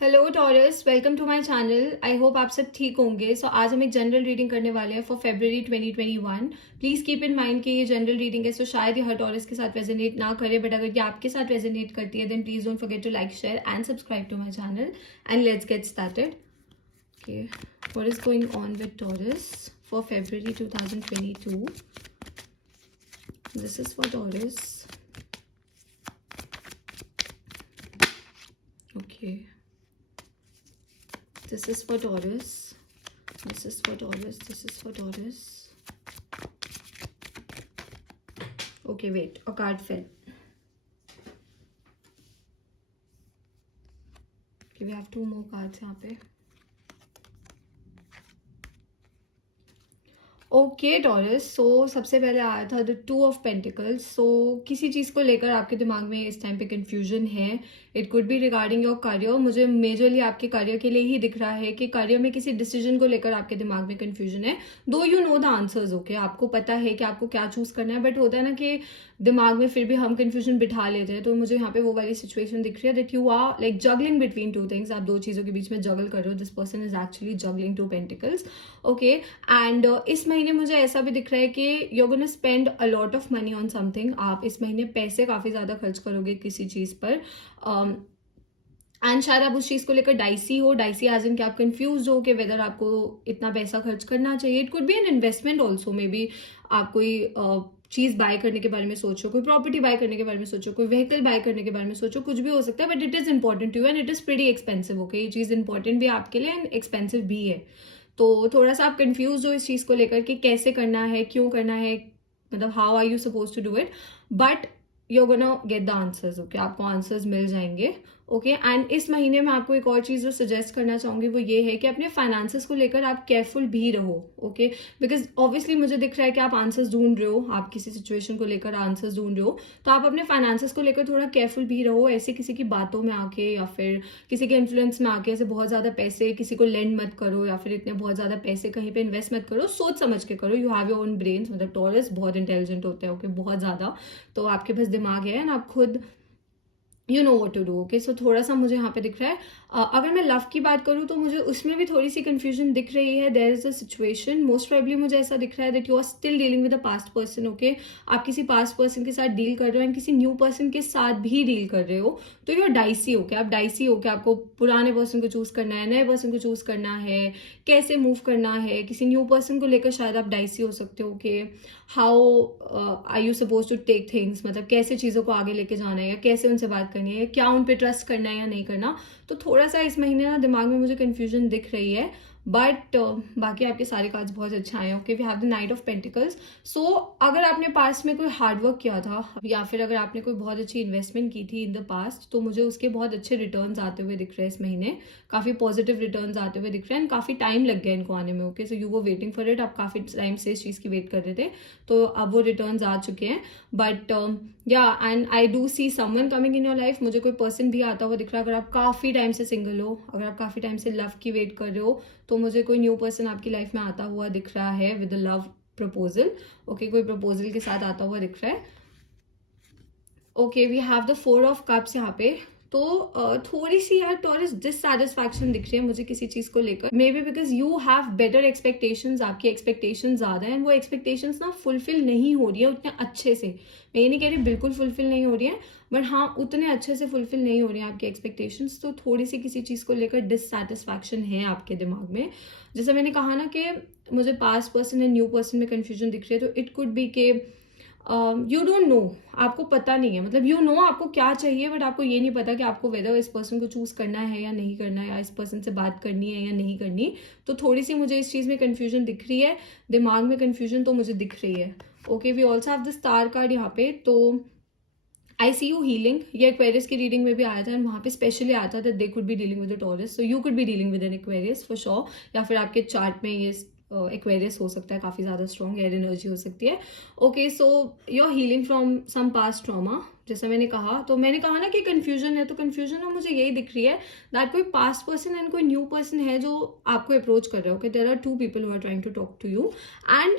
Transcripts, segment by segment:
Hello Taurus, welcome to my channel. I hope आप सब ठीक होंगे। आज हम एक जनरल रीडिंग करने वाले हैं for February 2021। Please keep in mind कि ये जनरल रीडिंग है, सो शायद ये हर टॉरस के साथ रेजोनेट ना करे, बट अगर ये आपके साथ रेजोनेट करती है then please don't forget to like, share and subscribe to my channel and let's get started. Okay, what is going on with Taurus for February 2022? This is for Taurus. Okay, this is for Taurus. This is for Taurus. This is for Taurus. Okay, wait. A card fell. Okay, we have two more cards यहाँ पे. Okay Taurus, सो सबसे पहले आया था the 2 of Pentacles। सो किसी चीज़ को लेकर आपके दिमाग में इस टाइम पे कन्फ्यूजन है। It could be regarding your career. मुझे मेजरली आपके करियर के लिए ही दिख रहा है कि करियर में किसी डिसीजन को लेकर आपके दिमाग में कन्फ्यूजन है। दो you know the answers, okay, आपको पता है कि आपको क्या चूज़ करना है, बट होता है ना कि दिमाग में फिर भी हम कन्फ्यूजन बिठा लेते हैं। तो मुझे यहाँ पे वो वाली सिचुएशन दिख रही है that you are like juggling between two things. आप दो चीज़ों के बीच में जगल कर रहे हो। This person is actually juggling 2 Pentacles। Okay, and इस महीने मुझे ऐसा भी दिख रहा है कि you are gonna spend a lot of money on something. आप इस महीने पैसे काफ़ी ज़्यादा खर्च करोगे किसी चीज़ पर, एंड शायद आप उस चीज़ को लेकर डाइसी एज इन कि आप कंफ्यूज हो कि वेदर आपको इतना पैसा खर्च करना चाहिए। It could be an investment also, may be आप कोई चीज़ बाय करने के बारे में सोचो, कोई प्रॉपर्टी बाय करने के बारे में सोचो, कोई व्हीकल बाय करने के बारे में सोचो, कुछ भी हो सकता है, but it is important to you and it is pretty expensive. Okay, ये चीज़ इंपॉर्टेंट भी है आपके लिए एंड एक्सपेंसिव भी है। तो थोड़ा सा आप कंफ्यूज हो इस चीज़ को लेकर कि कैसे करना है, क्यों करना है, मतलब how are you suppose to do it, but you are gonna get the answers. Okay, आपको आंसर्स मिल जाएंगे। ओके, एंड इस महीने में आपको एक और चीज़ जो सजेस्ट करना चाहूँगी वो ये है कि अपने फाइनेंसेस को लेकर आप केयरफुल भी रहो। ओके, बिकॉज ऑब्वियसली मुझे दिख रहा है कि आप आंसर्स ढूंढ रहे हो, आप किसी सिचुएशन को लेकर आंसर्स ढूंढ रहे हो, तो आप अपने फाइनेंसेस को लेकर थोड़ा केयरफुल भी रहो। ऐसे किसी की बातों में आके या फिर किसी के इन्फ्लुएंस में आके ऐसे बहुत ज़्यादा पैसे किसी को लेंड मत करो, या फिर इतने बहुत ज़्यादा पैसे कहीं पे इन्वेस्ट मत करो। सोच समझ के करो। You have your own brains, मतलब टॉरस बहुत इंटेलिजेंट होते हैं। ओके, बहुत ज़्यादा। तो आपके पास दिमाग है एंड आप खुद you know what to do. Okay, so थोड़ा सा मुझे यहाँ पे दिख रहा है। अगर मैं लव की बात करूँ तो मुझे उसमें भी थोड़ी सी कन्फ्यूजन दिख रही है। There is a situation, most probably मुझे ऐसा दिख रहा है that you are still dealing with a past person. Okay, आप किसी पास्ट पर्सन के साथ डील कर रहे हो एंड किसी न्यू पर्सन के साथ भी डील कर रहे हो। तो यू आर डाइसी। ओके, आप डाइसी हो कि आपको पुराने पर्सन को चूज करना है, नए पर्सन को चूज करना है, कैसे मूव करना है। किसी न्यू पर्सन को लेकर शायद आप डाइसी हो सकते हो कि how are you suppose to take things, मतलब कैसे चीज़ों को आगे लेके जाना है, या कैसे उनसे बात करनी है, क्या उन पे ट्रस्ट करना है या नहीं करना। तो थोड़ा सा इस महीने ना दिमाग में मुझे कन्फ्यूजन दिख रही है, बट बाकी आपके सारे कार्ड्स बहुत अच्छे आए हैं। Okay, we have the knight of pentacles. So अगर आपने पास्ट में कोई हार्डवर्क किया था या फिर अगर आपने कोई बहुत अच्छी इन्वेस्टमेंट की थी इन द पास्ट, तो मुझे उसके बहुत अच्छे रिटर्न्स आते हुए दिख रहे हैं इस महीने। काफ़ी पॉजिटिव रिटर्न्स आते हुए दिख रहे हैं एंड काफ़ी टाइम लग गया इनको आने में। ओके, सो यू वो वेटिंग फॉर इट, आप काफ़ी टाइम से इस चीज़ की वेट कर रहे थे, तो अब वो रिटर्न्स आ चुके हैं। बट या and I do see someone coming in your life. मुझे कोई पर्सन भी आता हुआ दिख रहा है। अगर आप काफ़ी टाइम से सिंगल हो, अगर आप काफ़ी टाइम से लव की वेट कर रहे हो, तो मुझे कोई न्यू पर्सन आपकी लाइफ में आता हुआ दिख रहा है with a love proposal. Okay, कोई प्रपोजल के साथ आता हुआ दिख रहा है। Okay, we have the 4 of Cups यहाँ पे। तो थोड़ी सी यार टॉरस डिससैटिस्फैक्शन दिख रही है मुझे किसी चीज़ को लेकर। May be because you have better expectations, आपकी एक्सपेक्टेशंस ज़्यादा हैं, वो एक्सपेक्टेशंस ना फुलफिल नहीं हो रही है उतने अच्छे से। मैं ये नहीं कह रही बिल्कुल फुलफिल नहीं हो रही है, बट हाँ उतने अच्छे से फुलफिल नहीं हो रही हैं आपकी एक्सपेक्टेशंस। तो थोड़ी सी किसी चीज़ को लेकर डिससैटिस्फैक्शन है आपके दिमाग में। जैसे मैंने कहा ना कि मुझे past person and new person में कन्फ्यूजन दिख रही है, तो इट कुड बी के यू डोंट नो, आपको पता नहीं है, मतलब यू नो आपको क्या चाहिए, बट आपको ये नहीं पता कि आपको वेदर इस पर्सन को चूज करना है या नहीं करना है, या इस पर्सन से बात करनी है या नहीं करनी। तो थोड़ी सी मुझे इस चीज़ में कन्फ्यूजन दिख रही है, दिमाग में कन्फ्यूजन तो मुझे दिख रही है। Okay, we also have the star card यहाँ पे। तो आई सी यू हीलिंग, ये एक्वेरियस की रीडिंग में भी आया था एंड वहाँ पे स्पेशली आया था that they could be dealing with a Taurus, so you could be dealing with an Aquarius for sure. या फिर आपके चार्ट में ये एक्वेरियस हो सकता है, काफ़ी ज़्यादा स्ट्रॉन्ग एयर एनर्जी हो सकती है। Okay, so you are healing from some past trauma, जैसा मैंने कहा। तो मैंने कहा ना कि कन्फ्यूजन है, तो कन्फ्यूजन ना मुझे यही दिख रही है दैट कोई पास्ट पर्सन एंड कोई न्यू पर्सन है जो आपको अप्रोच कर रहे हो। Okay, there are 2 people who are trying to talk to you, and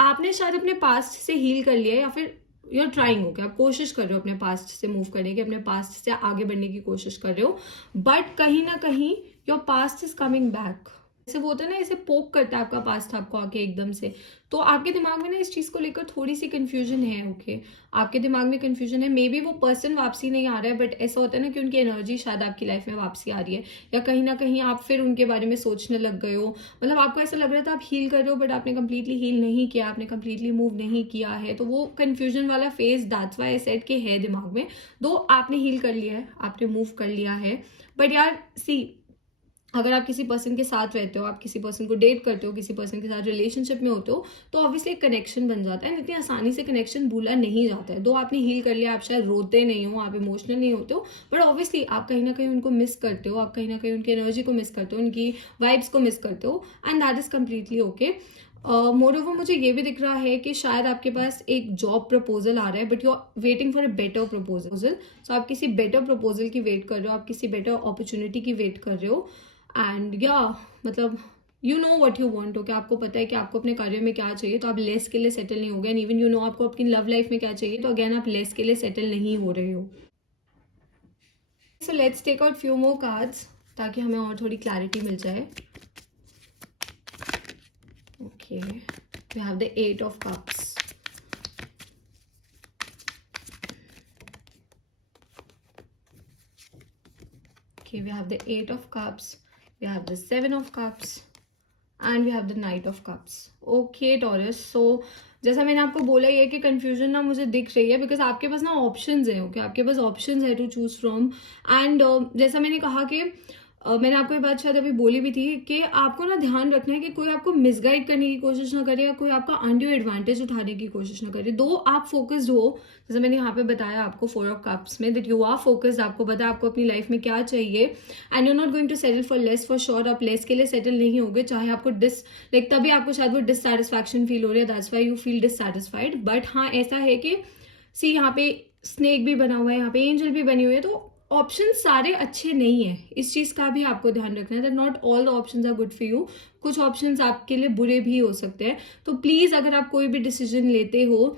आपने शायद अपने पास्ट से हील कर लिया है, या फिर यू आर ट्राइंग, ओके, आप कोशिश कर रहे हो अपने पास्ट से मूव करने की, अपने पास्ट से आगे बढ़ने की कोशिश कर रहे हो, बट कहीं ना कहीं your past is coming back. जैसे वो होता है ना, ऐसे पोक करता है आपका पास्ट आपको आके एकदम से, तो आपके दिमाग में ना इस चीज़ को लेकर थोड़ी सी कन्फ्यूजन है, ओके, आपके दिमाग में कन्फ्यूजन है। मे बी वो पर्सन वापसी नहीं आ रहा है, बट ऐसा होता है ना कि उनकी एनर्जी शायद आपकी लाइफ में वापसी आ रही है, या कहीं ना कहीं आप फिर उनके बारे में सोचने लग गए हो। मतलब आपको ऐसा लग रहा था आप हील कर रहे हो, बट आपने कंप्लीटली हील नहीं किया, आपने कंप्लीटली मूव नहीं किया है। तो वो कन्फ्यूजन वाला phase, that's why I said के है दिमाग में। दो आपने हील कर लिया है, आपने मूव कर लिया है, बट यार सी, अगर आप किसी पर्सन के साथ रहते हो, आप किसी पर्सन को डेट करते हो, किसी पर्सन के साथ रिलेशनशिप में होते हो, तो ऑब्वियसली एक कनेक्शन बन जाता है। इतनी आसानी से कनेक्शन भूला नहीं जाता है। दो आपने हील कर लिया, आप शायद रोते नहीं हो, आप इमोशनल नहीं होते हो, बट ऑब्वियसली आप कहीं ना कहीं उनको मिस करते हो, आप कहीं ना कहीं उनकी एनर्जी को मिस करते हो, उनकी वाइब्स को मिस करते हो, and that is completely okay. More over मुझे ये भी दिख रहा है कि शायद आपके पास एक जॉब प्रपोजल आ रहा है, but you are waiting for a better proposal. So आप किसी बेटर प्रपोजल की वेट कर रहे हो, आप किसी बेटर अपॉर्चुनिटी की वेट कर रहे हो, एंड या मतलब you know what you want, okay, आपको पता है कि आपको अपने करियर में क्या चाहिए, तो आप लेस के लिए सेटल नहीं हो गए। एंड इवन यू नो आपको अपनी लव लाइफ में क्या चाहिए, तो अगेन आप लेस के लिए सेटल नहीं हो रहे हो। So let's take out few more cards ताकि हमें और थोड़ी क्लैरिटी मिल जाए। Okay, we have the 8 of cups, okay, we have the 8 of cups, we have the 7 of cups, and we have the knight of cups. Okay Taurus, so जैसा मैंने आपको बोला ये कि कंफ्यूजन ना मुझे दिख रही है, बिकॉज आपके पास ना ऑप्शंस हैं, ओके, आपके पास ऑप्शंस है टू चूज फ्रॉम। एंड जैसा मैंने कहा कि मैंने आपको ये बात शायद अभी बोली भी थी कि आपको ना ध्यान रखना है कि कोई आपको मिसगाइड करने की कोशिश ना करे, या कोई आपका अनड्यू एडवांटेज उठाने की कोशिश ना करे। दो आप फोकस्ड हो, जैसे मैंने यहाँ पे बताया आपको 4 ऑफ कप्स में, दैट यू आर फोकस्ड, आपको पता है आपको अपनी लाइफ में क्या चाहिए, and you not going to settle for less, for sure आप लेस के लिए सेटल नहीं होगे, चाहे आपको तभी आपको शायद वो डिससेटिस्फैक्शन फील हो रही है, that's why you feel dissatisfied. But हाँ, ऐसा है कि सी, यहाँ पे स्नेक भी बना हुआ है, यहाँ पे एंजल भी बनी हुई है, तो ऑप्शन सारे अच्छे नहीं है, इस चीज़ का भी आपको ध्यान रखना है, that not all the options are good for you. कुछ ऑप्शंस आपके लिए बुरे भी हो सकते हैं। तो प्लीज़ अगर आप कोई भी डिसीजन लेते हो,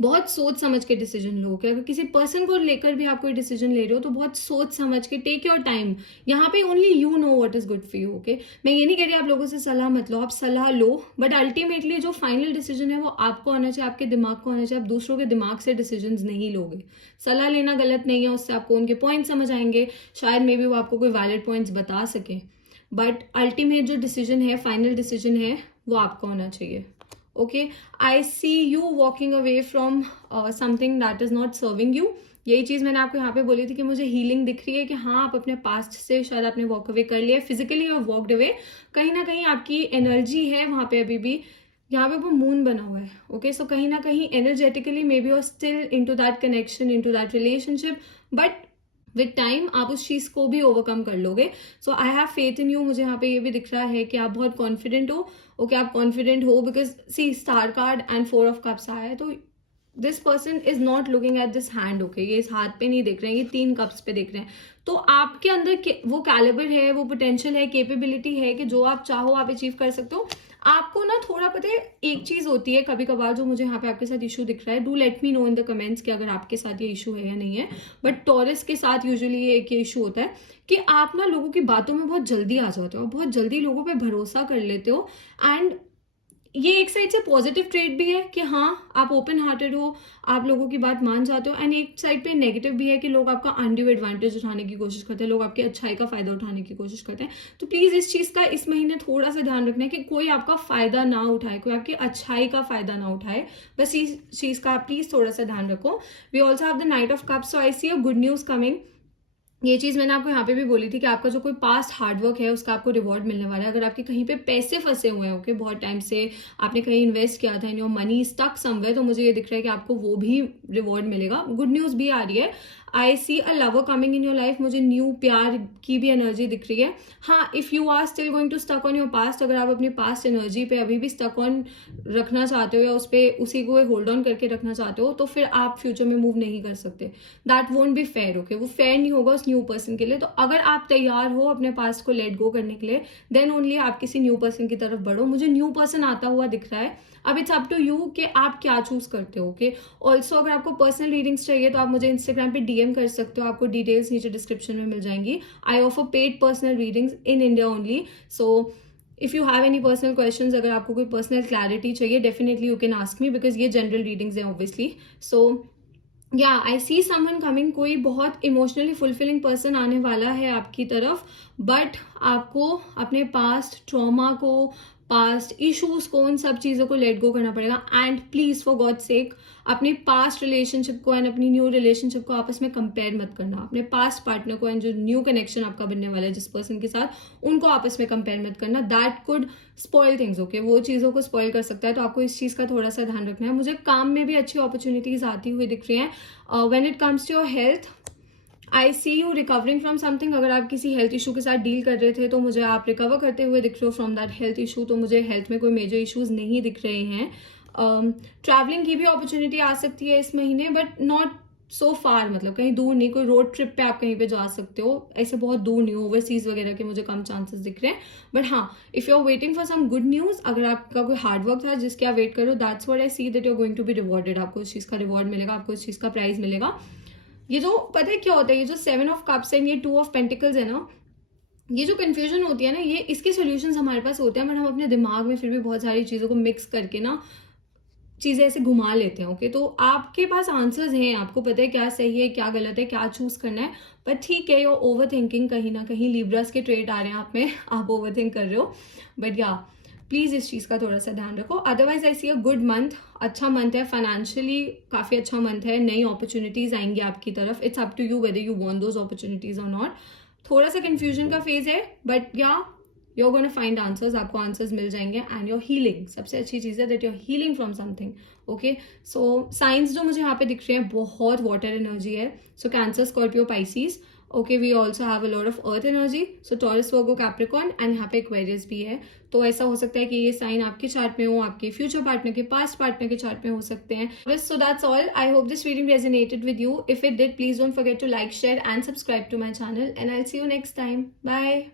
बहुत सोच समझ के डिसीजन लो। कि अगर किसी पर्सन को लेकर भी आप कोई डिसीजन ले रहे हो, तो बहुत सोच समझ के, टेक योर टाइम। यहाँ पे only you know what is good for you, okay. मैं ये नहीं कह रही आप लोगों से सलाह मत लो, आप सलाह लो, बट अल्टीमेटली जो फाइनल डिसीजन है वो आपको आना चाहिए, आपके दिमाग को आना चाहिए। आप दूसरों के दिमाग से डिसीजन नहीं लोगे। सलाह लेना गलत नहीं है, उससे आपको उनके पॉइंट समझ आएंगे, शायद मे बी वो आपको कोई वैलिड पॉइंट्स बता सके, बट अल्टीमेट जो डिसीजन है, फाइनल डिसीजन है, वो आपको होना चाहिए। Okay, I see you walking away from something that is not serving you. यही चीज़ मैंने आपको यहाँ पे बोली थी कि मुझे हीलिंग दिख रही है, कि हाँ आप अपने पास्ट से शायद आपने वॉक अवे कर लिया, फिजिकली और वॉकड अवे, कहीं ना कहीं आपकी एनर्जी है वहाँ पे अभी भी। यहाँ पे वो मून बना हुआ है, ओके, सो कहीं ना कहीं energetically maybe you are still into that connection, into that relationship, but with time आप उस चीज़ को भी ओवरकम कर लोगे। So I have faith in you. मुझे यहाँ पे ये भी दिख रहा है कि आप बहुत कॉन्फिडेंट हो, ओके, आप कॉन्फिडेंट हो, because see star card and 4 of cups आया है, तो this person is not looking at this hand, okay, ये इस हाथ पे नहीं देख रहे हैं, ये 3 कप्स पे देख रहे हैं। तो आपके अंदर वो कैलिबर है, वो पोटेंशियल है, कैपेबिलिटी है कि जो आप चाहो आप अचीव कर सकते हो। आपको ना थोड़ा पता है, एक चीज होती है कभी कभार जो मुझे यहाँ पे आपके साथ इशू दिख रहा है, do let me know in the comments कि अगर आपके साथ ये इशू है या नहीं है, बट टॉरस के साथ यूजुअली ये एक इशू होता है कि आप ना लोगों की बातों में बहुत जल्दी आ जाते हो, बहुत जल्दी लोगों पे भरोसा कर लेते हो। एंड ये एक साइड से पॉजिटिव ट्रेड भी है कि हाँ आप ओपन हार्टेड हो, आप लोगों की बात मान जाते हो, एंड एक साइड पे नेगेटिव भी है कि लोग आपका अनड्यू एडवांटेज उठाने की कोशिश करते हैं, लोग आपकी अच्छाई का फायदा उठाने की कोशिश करते हैं। तो प्लीज इस चीज का इस महीने थोड़ा सा ध्यान रखना है कि कोई आपका फायदा ना उठाए, कोई आपकी अच्छाई का फायदा ना उठाए, बस इस चीज का प्लीज थोड़ा सा ध्यान रखो। We also have the knight of cups, so I see a good news coming. ये चीज़ मैंने आपको यहाँ पे भी बोली थी कि आपका जो कोई पास्ट हार्डवर्क है उसका आपको रिवॉर्ड मिलने वाला है। अगर आपके कहीं पे पैसे फंसे हुए हैं, ओके, बहुत टाइम से आपने कहीं इन्वेस्ट किया था, in your money stuck somewhere, तो मुझे ये दिख रहा है कि आपको वो भी रिवॉर्ड मिलेगा, गुड न्यूज़ भी आ रही है। I see a lover coming in your life, मुझे न्यू प्यार की भी एनर्जी दिख रही है। हाँ, if you are still going to stuck on your past, अगर आप अपनी पास्ट एनर्जी पे अभी भी स्टक ऑन रखना चाहते हो या उस पर उसी को होल्ड ऑन करके रखना चाहते हो, तो फिर आप फ्यूचर में मूव नहीं कर सकते। That won't be fair, okay? वो फेयर नहीं होगा उस न्यू पर्सन के लिए। तो अगर आप तैयार हो अपने पास्ट को लेट गो करने के लिए, देन ओनली आप किसी न्यू पर्सन की तरफ बढ़ो। मुझे न्यू पर्सन आता हुआ दिख रहा है। अब इट्स अप टू यू कि आप क्या चूज करते हो, ओके? ऑल्सो अगर आपको पर्सनल रीडिंग्स चाहिए तो आप मुझे इंस्टाग्राम पे डीएम कर सकते हो, आपको डिटेल्स नीचे डिस्क्रिप्शन में मिल जाएंगी। I offer paid personal readings in India only. So if you have any personal questions, अगर आपको कोई पर्सनल क्लैरिटी चाहिए, definitely you can ask me, because ये जनरल रीडिंग्स हैं ऑब्वियसली। सो या आई सी समवन कमिंग, कोई बहुत इमोशनली फुलफिलिंग पर्सन आने वाला है आपकी तरफ, बट आपको अपने पास्ट ट्रॉमा को, पास्ट इश्यूज को, उन सब चीज़ों को लेट गो करना पड़ेगा। And please for God sake, अपने पास्ट रिलेशनशिप को एंड अपनी न्यू रिलेशनशिप को आपस में कंपेयर मत करना। अपने पास्ट पार्टनर को एंड जो न्यू कनेक्शन आपका बनने वाला है जिस पर्सन के साथ, उनको आपस में कंपेयर मत करना। That could spoil things, okay? वो चीज़ों को स्पॉइल कर सकता है, तो आपको इस चीज़ का थोड़ा सा ध्यान रखना है। मुझे काम में भी अच्छी अपॉर्चुनिटीज़ आती हुई दिख रही हैं। When it comes to your health, I see you recovering from something. अगर आप किसी हेल्थ इशू के साथ डील कर रहे थे तो मुझे आप रिकवर करते हुए दिख रहे हो फ्रॉम दैट हेल्थ इशू। तो मुझे हेल्थ में कोई मेजर इश्यूज नहीं दिख रहे हैं। ट्रैवलिंग की भी अपॉर्चुनिटी आ सकती है इस महीने, बट नॉट सो फार, मतलब कहीं दूर नहीं। कोई रोड ट्रिप पे आप कहीं पे जा सकते हो, ऐसे बहुत दूर नहीं, ओवरसीज वगैरह के मुझे कम चांसेस दिख रहे हैं। बट हाँ, if you are waiting for some good news, अगर आपका कोई हार्ड वर्क था जिसके आप वेट करो, that's what I see that you are going to be rewarded. आपको इस चीज़ का रिवॉर्ड मिलेगा, आपको इस चीज़ का प्राइज मिलेगा। ये जो पता है क्या होता है, ये जो 7 ऑफ कप्स एंड ये 2 ऑफ पेंटिकल्स है ना, ये जो कन्फ्यूजन होती है ना, ये इसके सॉल्यूशंस हमारे पास होते हैं, बट हम अपने दिमाग में फिर भी बहुत सारी चीज़ों को मिक्स करके ना चीज़ें ऐसे घुमा लेते हैं, ओके? तो आपके पास आंसर्स हैं, आपको पता है क्या सही है, क्या गलत है, क्या चूज़ करना है। पर ठीक है, योर ओवर थिंकिंग, कहीं ना कहीं लिब्रास के ट्रेट आ रहे हैं आप में, आप ओवर थिंक कर रहे हो। बट या, प्लीज़ इस चीज़ का थोड़ा सा ध्यान रखो। Otherwise I see a good month, अच्छा मंथ है, फाइनेंशियली काफ़ी अच्छा मंथ है। नई अपॉर्चुनिटीज़ आएंगी आपकी तरफ। It's up to you whether you want those opportunities और नॉट। थोड़ा सा कन्फ्यूजन का फेज है, but yeah, you are gonna find answers, आपको आंसर्स मिल जाएंगे। एंड योर हीलिंग, सबसे अच्छी चीज़ है that you are healing from something, okay? So signs जो मुझे यहाँ पे दिख रहे हैं, बहुत वाटर एनर्जी है। So Cancer, Scorpio, Pisces, okay? We also have a lot of earth energy, so Taurus, Virgo, Capricorn, and यहाँ पे एक्वेरियस भी है। तो ऐसा हो सकता है कि ये साइन आपके चार्ट में हो, आपके फ्यूचर पार्टनर के, पास्ट पार्टनर के चार्ट में हो सकते हैं। So that's all. I hope this reading resonated with you. If it did, please don't forget to like, share and subscribe to my channel, and I will see you next time. Bye.